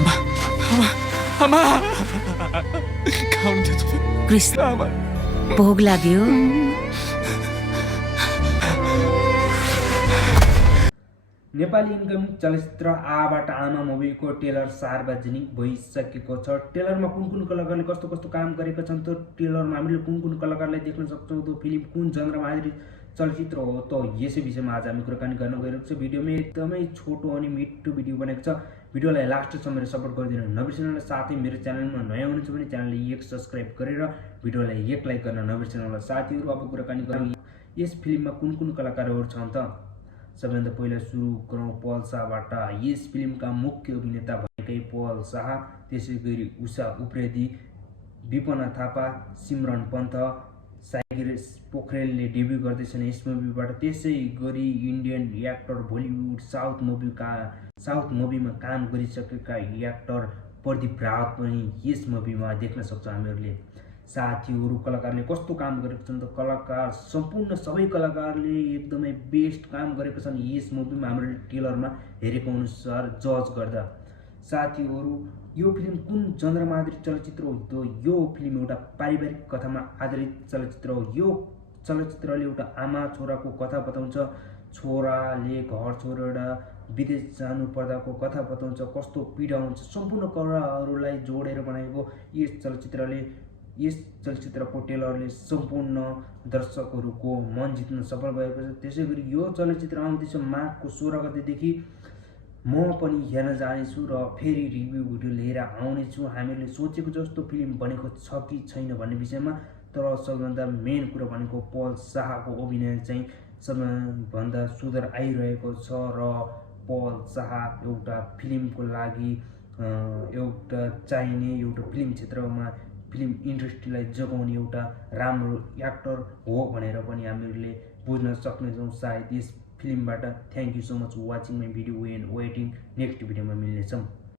आमा आमा आमा कहाँ हुनुहुन्थ्यो तपाईँ? कृष्ण आमा भोग लाग्यो। नेपाली इन्कम चलचित्र आबाट आमा मुभीको टेलर सार्वजनिक भइसकेको छ। टेलरमा कुन कुन कलाकारले कस्तो कस्तो काम गरेका छन्, त्यो टेलरमा हामीले कुन कुन कलाकारलाई देख्न सक्छौँ, त्यो फिल्म कुन जनरमा आधारित चलचित्र हो, त यसै विषयमा आज हामी कुराकानी गर्न गइरहेको छ। भिडियोमा एकदमै छोटो अनि मिठो भिडियो बनेको छ। भिडियोलाई लास्टसम्म सपोर्ट गरिदिनु नबिर्सनु। साथै मेरो च्यानलमा नयाँ हुनुहुन्छ भने च्यानललाई एक सब्सक्राइब गरेर भिडियोलाई एक लाइक गर्न नबिर्सनु होला। साथीहरू, अब कुराकानी गरौँ यस फिल्ममा कुन कुन कलाकारहरू छन् त। सबैभन्दा पहिला सुरु गरौँ पल शाहबाट। यस फिल्मका मुख्य अभिनेता भएकै पल शाह, त्यसै गरी उषा उप्रेती, विपना थापा, सिमरन पन्थ, साइगर पोखरेलले डेब्यू गर्दैछन् यस मुभीबाट। त्यसै गरी इन्डियन एक्टर, बलिउड, साउथ मुभीमा काम गरिसकेका एक्टर प्रदीप रावत पनि यस मुभीमा देख्न सक्छौँ हामीहरूले। साथीहरू, कलाकारले कस्तो काम गरेको छन् त। कलाकार सम्पूर्ण सबै कलाकारले एकदमै बेस्ट काम गरेको छन् यस मुभीमा हाम्रो टेलरमा हेरेको अनुसार जज गर्दा। साथीहरू, यो फिल्म कुन जनरमा आधारित चलचित्र हो त। यो फिल्म एउटा पारिवारिक कथामा आधारित चलचित्र हो। यो चलचित्रले एउटा आमा छोराको कथा बताउँछ। छोराले घर छोडेर विदेश जानु पर्दाको कथा बताउँछ, कस्तो पीडा हुन्छ। सम्पूर्ण कुराहरूलाई जोडेर बनाएको यस चलचित्रको टेलरले सम्पूर्ण दर्शकहरूको मन जित्न सफल भएको छ। त्यसै गरी यो चलचित्र आउँदैछ माघको 16 गतेदेखि। म पनि हेर्न जानेछु र फेरि रिभ्यू भिडियो लिएर आउनेछु हामीले सोचेको जस्तो फिल्म बनेको छ कि छैन भन्ने विषयमा। तर सबैभन्दा मेन कुरा भनेको पल शाहको अभिनय चाहिँ सबैभन्दा सुधार आइरहेको छ र पल शाह एउटा फिल्मको लागि एउटा चाहिने, एउटा फिल्म क्षेत्रमा फिल्म इन्डस्ट्रीलाई जगाउने एउटा राम्रो एक्टर हो भनेर पनि हामीहरूले बुझ्न सक्नेछौँ सायद यस फिल्मबाट। Thank you so much watching my video and waiting next भिडियोमा मिल्नेछौँ।